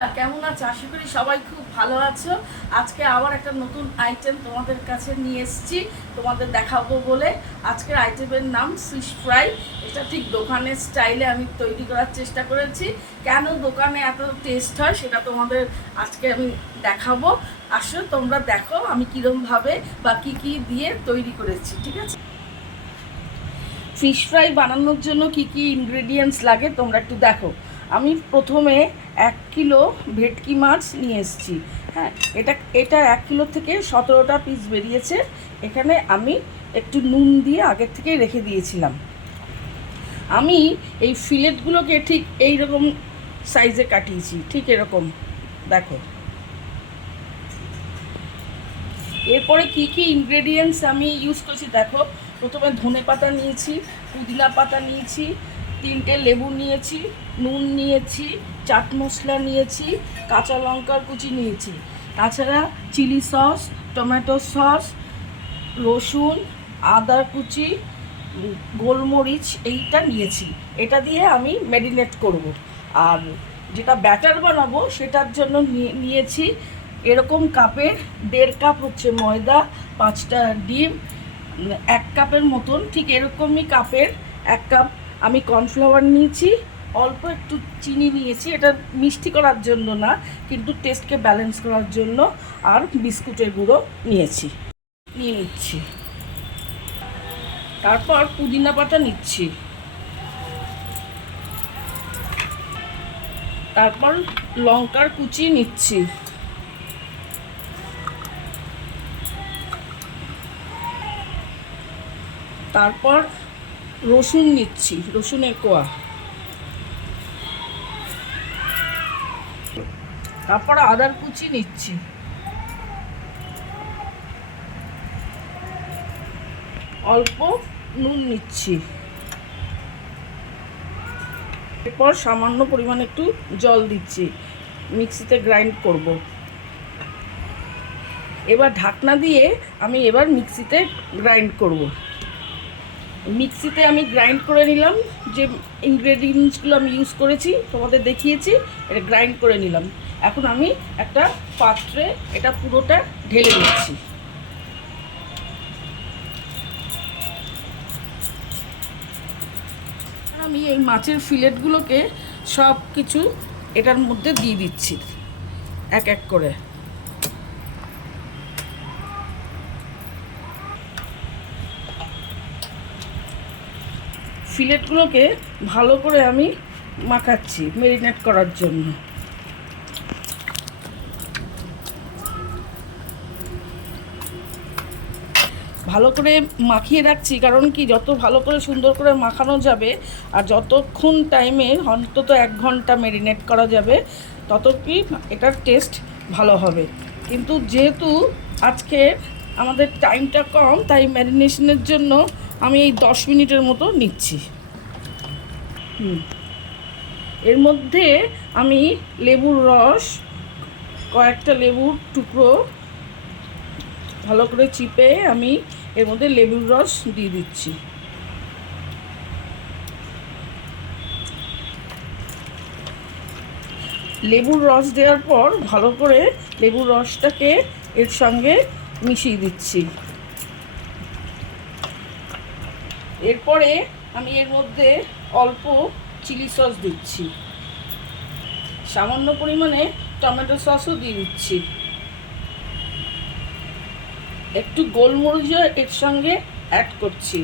কেমন আছো? আশা করি সবাই খুব ভালো আছো। আজকে আবার একটা নতুন আইটেম তোমাদের কাছে নিয়ে এসেছি, তোমাদের দেখাবো বলে। আজকের আইটেমের নাম ফিশ ফ্রাই। এটা ঠিক দোকানের স্টাইলে আমি তৈরি করার চেষ্টা করেছি। কেন দোকানে এত টেস্ট হয় সেটা তোমাদের আজকে আমি দেখাবো। আসো তোমরা দেখো আমি কীরকমভাবে বা কী কী দিয়ে তৈরি করেছি। ঠিক আছে, ফিশ ফ্রাই বানানোর জন্য কি কি ইনগ্রেডিয়েন্টস লাগে তোমরা একটু দেখো। আমি প্রথমে 1 কিলো ভেটকি মাছ নিয়ে এসেছি। হ্যাঁ, এটা এটা 1 কিলো থেকে 17টা পিস বেরিয়েছে। এখানে আমি একটু নুন দিয়ে আগের থেকেই রেখে দিয়েছিলাম। আমি এই ফিলেটগুলোকে ঠিক এই রকম সাইজে কাটিয়েছি, ঠিক এরকম দেখো। এরপরে কি কি ইনগ্রেডিয়েন্টস আমি ইউজ করছি দেখো। প্রথমে ধনে পাতা নিয়েছি, পুদিনা পাতা নিয়েছি, 3টে লেবু নিয়েছি, নুন নিয়েছি, চাট মশলা নিয়েছি, কাঁচা লঙ্কার কুচি নিয়েছি, তাছাড়া চিলি সস, টমেটো সস, রসুন, আদা কুচি, গোলমরিচ এইটা নিয়েছি। এটা দিয়ে আমি ম্যারিনেট করব। আর যেটা ব্যাটার বানাবো সেটার জন্য নিয়েছি এরকম কাপের 1.5 কাপ হচ্ছে ময়দা, 5টা ডিম, 1 কাপের মতন ঠিক এরকমই কাপের 1 কাপ আমি কর্নফ্লাওয়ার নিয়েছি, অল্প একটু চিনি নিয়েছি, এটা মিষ্টি করার জন্য না কিন্তু টেস্টকে ব্যালেন্স করার জন্য, আর বিস্কুটের গুঁড়ো নিয়ে নিচ্ছি। তারপর পুদিনা পাতা নিচ্ছি, তারপর লঙ্কার কুচি নিচ্ছি, তারপর রসুন নিচ্ছি, রসুনের কোয়া, তারপর আদার কুচি নিচ্ছি, অল্প নুন নিচ্ছি, এরপর সামান্য পরিমাণে একটু জল দিচ্ছি, মিক্সিতে গ্রাইন্ড করব। এবার ঢাকনা দিয়ে আমি এবার মিক্সিতে গ্রাইন্ড করব। মিক্সিতে আমি গ্রাইন্ড করে নিলাম, যে ইনগ্রেডিয়েন্টসগুলো আমি ইউজ করেছি তোমাদের দেখিয়েছি, এটা গ্রাইন্ড করে নিলাম। এখন আমি একটা পাত্রে এটা পুরোটা ঢেলে দিচ্ছি। আমি এই মাছের ফিলেটগুলোকে সব কিছু এটার মধ্যে দিয়ে দিচ্ছি এক এক করে। ফিলেটগুলোকে ভালো করে আমি মাখাচ্ছি ম্যারিনেট করার জন্য। ভালো করে মাখিয়ে রাখছি, কারণ কি যত ভালো করে সুন্দর করে মাখানো যাবে আর যতক্ষণ টাইমে অন্তত 1 ঘন্টা ম্যারিনেট করা যাবে তত কি এটার টেস্ট ভালো হবে। কিন্তু যেহেতু আজকে আমাদের টাইমটা কম, তাই ম্যারিনেশনের জন্য আমি এই 10 মিনিটের মতো নিচ্ছি। এর মধ্যে আমি লেবুর রস, কয়েকটা লেবুর টুকরো ভালো করে চিপে আমি এর মধ্যে লেবুর রস দিয়ে দিচ্ছি। লেবুর রস দেওয়ার পর ভালো করে লেবুর রসটাকে এর সঙ্গে মিশিয়ে দিচ্ছি। এরপরে আমি এর মধ্যে অল্প চিলি সস দিচ্ছি, সামান্য পরিমাণে টমেটো সসও দিয়ে দিচ্ছি, একটু গোলমরিচও এর সঙ্গে অ্যাড করছি,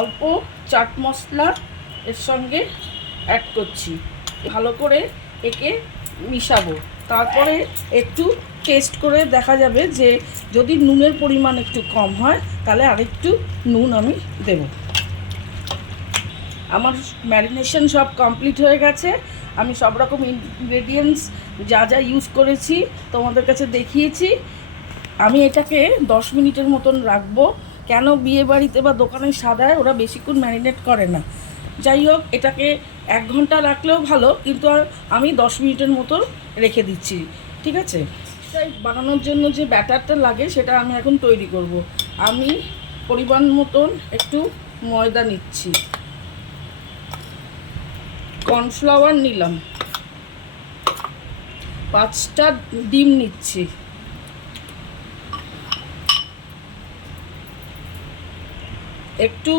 অল্প চাট মশলা এর সঙ্গে অ্যাড করছি। ভালো করে একে মিশাবো। তারপরে একটু টেস্ট করে দেখা যাবে যে যদি নুনের পরিমাণ একটু কম হয় তাহলে আরেকটু নুন আমি দেব। আমার ম্যারিনেশন সব কমপ্লিট হয়ে গেছে। আমি সব রকম ইনগ্রেডিয়েন্টস যা যা ইউজ করেছি তোমাদের কাছে দেখিয়েছি। আমি এটাকে 10 মিনিটের মতন রাখবো। কেন বিয়েবাড়িতে বা দোকানে সাদায় ওরা বেশিক্ষণ ম্যারিনেট করে না। যাই হোক, এটাকে 1 ঘন্টা রাখলেও ভালো, কিন্তু আমি 10 মিনিটের মতো রেখে দিচ্ছি। ঠিক আছে, তাই বানানোর জন্য যে ব্যাটারটা লাগে সেটা আমি এখন তৈরি করব। আমি পরিমাণ মতন একটু ময়দা নিচ্ছি, কর্নফ্লাওয়ার নিলাম, 5টা ডিম নিচ্ছি, একটু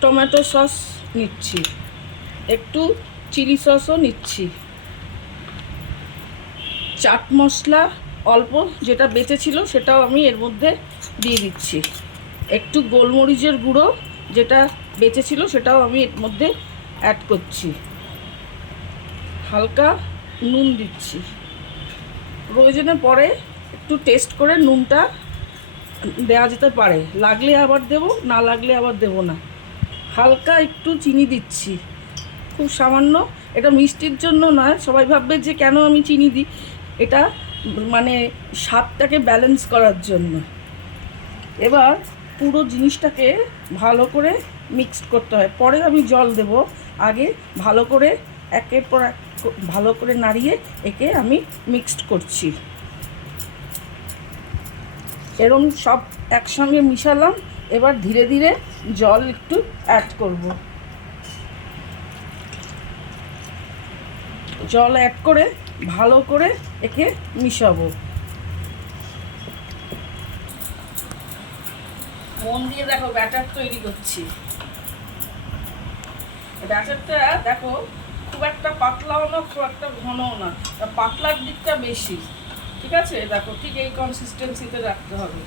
টমেটো সস নিচ্ছি, একটু চিলি সসও নিচ্ছি, চাট মশলা অল্প যেটা বেঁচে ছিল সেটাও আমি এর মধ্যে দিয়ে দিচ্ছি, একটু গোলমরিচের গুঁড়ো যেটা বেঁচে ছিল সেটাও আমি এর মধ্যে অ্যাড করছি, হালকা নুন দিচ্ছি, প্রয়োজনে পরে একটু টেস্ট করে নুনটা দেওয়া যেতে পারে, লাগলে আবার দেবো, না লাগলে আবার দেবো না। হালকা একটু চিনি দিচ্ছি, খুব সামান্য, এটা মিষ্টির জন্য নয়, সবাই ভাববে যে কেন আমি চিনি দিই, এটা মানে স্বাদটাকে ব্যালেন্স করার জন্য। এবার পুরো জিনিসটাকে ভালো করে মিক্সড করতে হয়, পরে আমি জল দেব, আগে ভালো করে একের পর এক ভালো করে নাড়িয়ে একে আমি মিক্সড করছি। এরকম সব একসঙ্গে মিশালাম, এবার ধীরে ধীরে জল একটু অ্যাড করব, জল অ্যাড করে ভালো করে একে মিশাবো। মন দিয়ে দেখো ব্যাটার তৈরি করছি। ব্যাটারটা দেখো খুব একটা পাতলাও না, খুব একটা ঘনও না, পাতলার দিকটা বেশি, ঠিক আছে? দেখো ঠিক এই কনসিস্টেন্সিতে রাখতে হবে,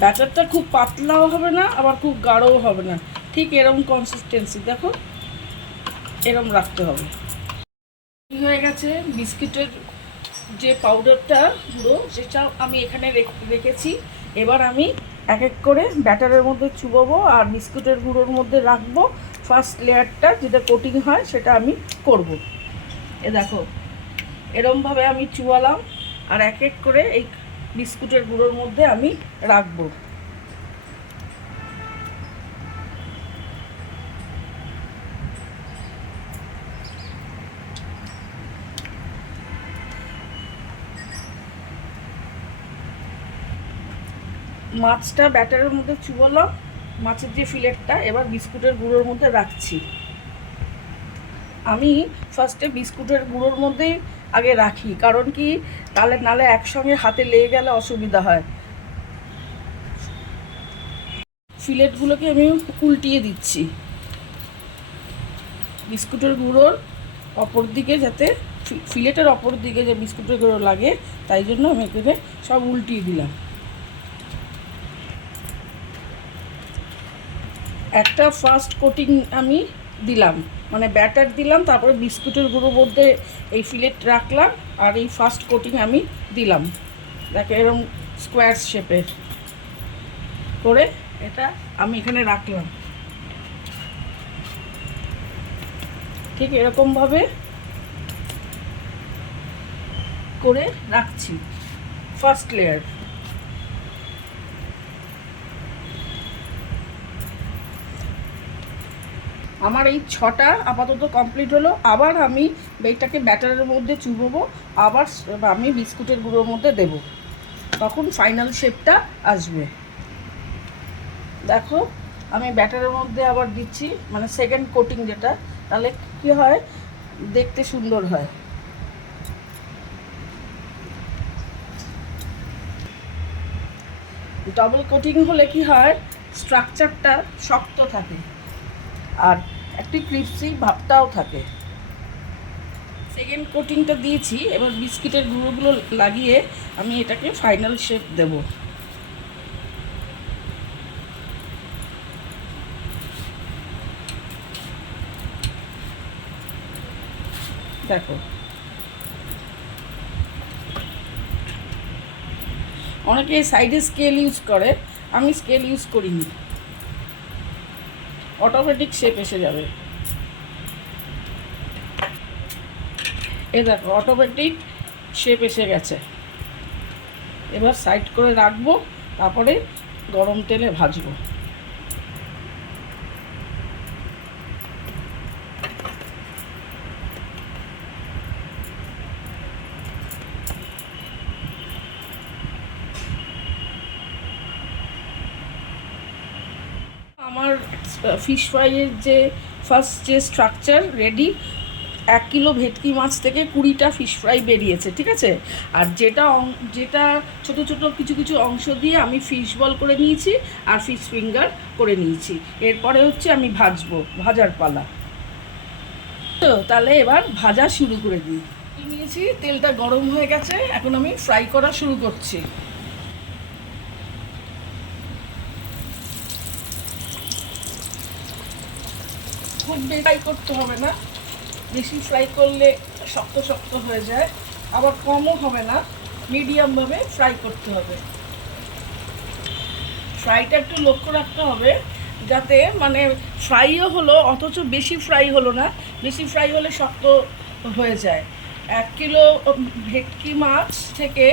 ব্যাটারটা খুব পাতলাও হবে না আবার খুব গাঢ়ও হবে না, ঠিক এরকম কনসিস্টেন্সি দেখো, এরকম রাখতে হবে। হয়ে গেছে বিস্কিটের যে পাউডারটা গুঁড়ো, সেটা আমি এখানে রেখেছি। এবার আমি এক এক করে ব্যাটারের মধ্যে চুবাবো আর বিস্কুটের গুঁড়োর মধ্যে রাখবো। ফার্স্ট লেয়ারটা যেটা কোটিং হয় সেটা আমি করব। এ দেখো এরমভাবে আমি চুবালাম আর এক এক করে এই বিস্কুটের গুঁড়োর মধ্যে আমি রাখবো। মাছটা ব্যাটারের মধ্যে চুবালাম, মাছের যে ফিলেটটা, এবার বিস্কুটের গুঁড়োর মধ্যে রাখছি। আমি ফার্স্টে বিস্কুটের গুঁড়োর মধ্যেই আগে রাখি, কারণ কি তাহলে নালে একসঙ্গে হাতে লেগে গেলে অসুবিধা হয়। ফিলেটগুলোকে আমি উল্টিয়ে দিচ্ছি বিস্কুটের গুঁড়োর অপর দিকে, যাতে ফিলেটের অপর দিকে যে বিস্কুটের গুঁড়ো লাগে, তাই জন্য আমি এখানে সব উল্টিয়ে দিলাম। একটা ফার্স্ট কোটিং আমি দিলাম, মানে ব্যাটার দিলাম, তারপরে বিস্কুটের গুঁড়োর মধ্যে এই ফিলেট রাখলাম আর এই ফার্স্ট কোটিং আমি দিলাম। দেখো এরকম স্কোয়ার শেপের করে এটা আমি এখানে রাখলাম, ঠিক এরকমভাবে করে রাখছি ফার্স্ট লেয়ার। আমার এই 6টা আপাতত কমপ্লিট হলো। আবার আমি এইটাকে ব্যাটারের মধ্যে চুবোবো, আবার আমি বিস্কুটের গুঁড়োর মধ্যে দেব, তখন ফাইনাল শেপটা আসবে। দেখো আমি ব্যাটারের মধ্যে আবার দিচ্ছি, মানে সেকেন্ড কোটিং যেটা, তাহলে কী হয় দেখতে সুন্দর হয়। ডাবল কোটিং হলে কি হয়, স্ট্রাকচারটা শক্ত থাকে আর একটি ক্রিপসি ভাবটাও থাকে। সেকেন্ড কোটিংটা দিয়েছি, এবার বিস্কিটের গুঁড়োগুলো লাগিয়ে আমি এটাকে ফাইনাল শেপ দেব। দেখো অনেকে সাইডে স্কেল ইউজ করে, আমি স্কেল ইউজ করিনি, অটোমেটিক শেপ এসে যাবে। এ দেখো অটোমেটিক শেপ এসে গেছে। এবার সাইড করে রাখবো, তারপরে গরম তেলে ভাজবো। আমার ফিশ ফ্রাইয়ের যে ফার্স্ট যে স্ট্রাকচার রেডি, 1 কিলো ভেটকি মাছ থেকে 20টা ফিশ ফ্রাই বেরিয়েছে, ঠিক আছে। আর যেটা যেটা ছোট ছোট কিছু কিছু অংশ দিয়ে আমি ফিশ বল করে নিয়েছি আর ফিশ ফিঙ্গার করে নিয়েছি। এরপরে হচ্ছে আমি ভাজার পালা। তো তাহলে এবার ভাজা শুরু করে দিই। নিয়েছি, তেলটা গরম হয়ে গেছে, এখন আমি ফ্রাই করা শুরু করছি। খুব ফ্রাই করতে হবে না, বেশি ফ্রাই করলে শক্ত শক্ত হয়ে যায়, আবার কমও হবে না, মিডিয়ামভাবে ফ্রাই করতে হবে। ফ্রাইটা একটু লক্ষ্য রাখতে হবে যাতে মানে ফ্রাইও হলো অথচ বেশি ফ্রাই হলো না, বেশি ফ্রাই হলে শক্ত হয়ে যায়। 1 কিলো ভেটকি মাছ থেকে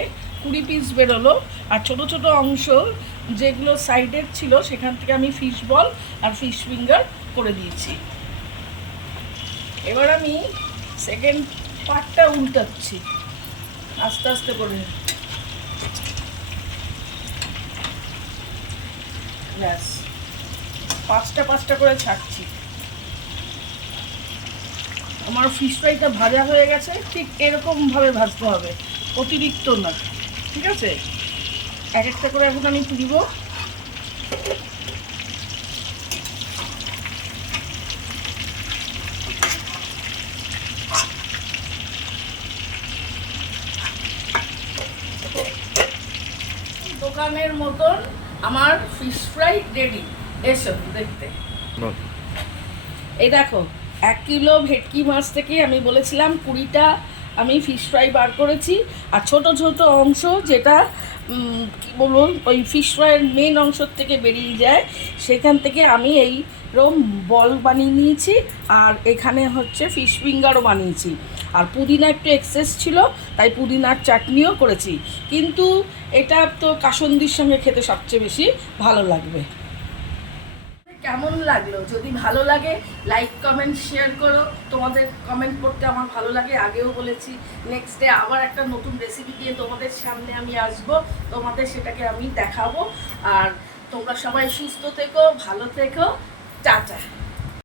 20 পিস বেরোলো, আর ছোট ছোট অংশ যেগুলো সাইডের ছিল সেখান থেকে আমি ফিশ বল আর ফিশ ফিঙ্গার করে দিয়েছি। এবার আমি সেকেন্ড পার্টটা উল্টাচ্ছি আস্তে আস্তে করে। ব্যাস, পাঁচটা করে ছাড়ছি। আমার ফিশ ফ্রাইটা ভাজা হয়ে গেছে, ঠিক এরকমভাবে ভাজতে হবে, অতিরিক্ত না, ঠিক আছে। এক একটা করে এখন আমি তুলব। দোকানের মতন আমার ফিশ ফ্রাই রেডি, এসো দেখতে। এই দেখো, 1 কিলো ভেটকি মাছ থেকে আমি বলেছিলাম 20টা আমি ফিশ ফ্রাই বার করেছি, আর ছোট ছোট অংশ যেটা কী বলুন ওই ফিশ ফ্রাইয়ের মেন অংশের থেকে বেরিয়ে যায়, সেখান থেকে আমি এইরকম বল বানিয়ে নিয়েছি, আর এখানে হচ্ছে ফিশ ফিঙ্গারও বানিয়েছি। আর পুদিনা একটু এক্সেস ছিল, তাই পুদিনার চাটনিও করেছি, কিন্তু এটা তো কাসন্দির সঙ্গে খেতে সবচেয়ে বেশি ভালো লাগবে। কেমন লাগলো? যদি ভালো লাগে লাইক কমেন্ট শেয়ার করো, তোমাদের কমেন্ট করতে আমার ভালো লাগে, আগেও বলেছি। নেক্সট ডে আবার একটা নতুন রেসিপি দিয়ে তোমাদের সামনে আমি আসবো, তোমাদের সেটাকে আমি দেখাবো। আর তোমরা সবাই সুস্থ থেকো, ভালো থেকো, টাটা।